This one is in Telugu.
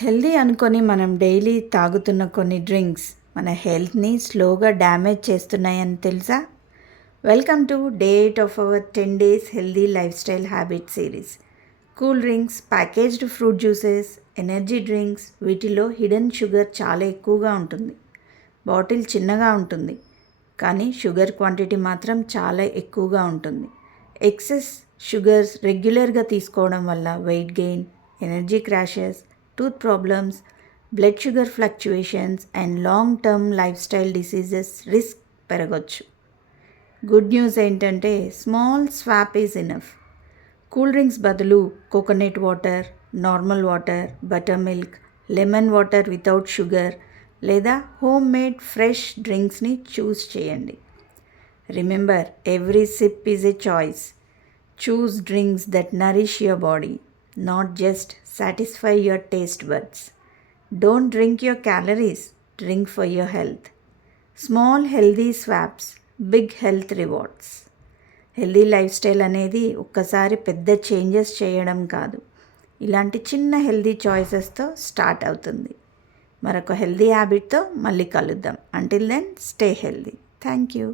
హెల్దీ అనుకొని మనం డైలీ తాగుతున్న కొన్ని డ్రింక్స్ మన హెల్త్ని స్లోగా డ్యామేజ్ చేస్తున్నాయని తెలుసా? Welcome to day 8 of our 10 days healthy life style habit series. Cool drinks, packaged fruit juices, energy drinks, వీటిలో హిడెన్ షుగర్ చాలా ఎక్కువగా ఉంటుంది. బాటిల్ చిన్నగా ఉంటుంది, కానీ షుగర్ క్వాంటిటీ మాత్రం చాలా ఎక్కువగా ఉంటుంది. ఎక్సెస్ షుగర్స్ రెగ్యులర్గా తీసుకోవడం వల్ల weight gain, energy crashes, tooth problems, blood sugar fluctuations and long term lifestyle diseases risk పెరగచ్చు. గుడ్ న్యూస్ ఏంటంటే small swap is enough. Cool drinks బదులు coconut water, normal water, buttermilk, lemon water without sugar లేదా హోమ్ మేడ్ ఫ్రెష్ డ్రింక్స్ని చూస్ చేయండి. Remember, every sip is a choice. Choose drinks that nourish your body, not just satisfy your taste buds. Don't drink your calories, drink for your health. Small healthy swaps, big health rewards. Healthy life style అనేది ఒక్కసారి పెద్ద చేంజెస్ చేయడం కాదు, ఇలాంటి చిన్న హెల్దీ చాయిసెస్తో స్టార్ట్ అవుతుంది. మరొక హెల్దీ హ్యాబిట్తో మళ్ళీ కలుద్దాం. Until then, stay healthy. Thank you.